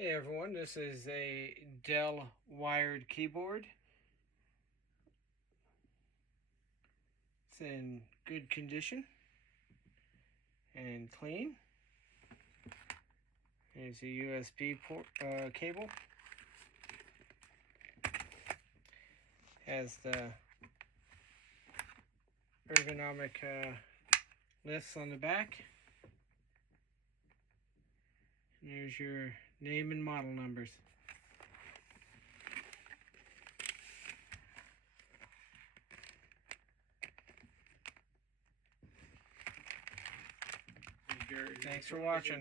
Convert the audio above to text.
Hey everyone, this is a Dell wired keyboard. It's in good condition and clean. Here's a USB port, cable. Has the ergonomic lifts on the back. And there's your name and model numbers. Thanks for watching.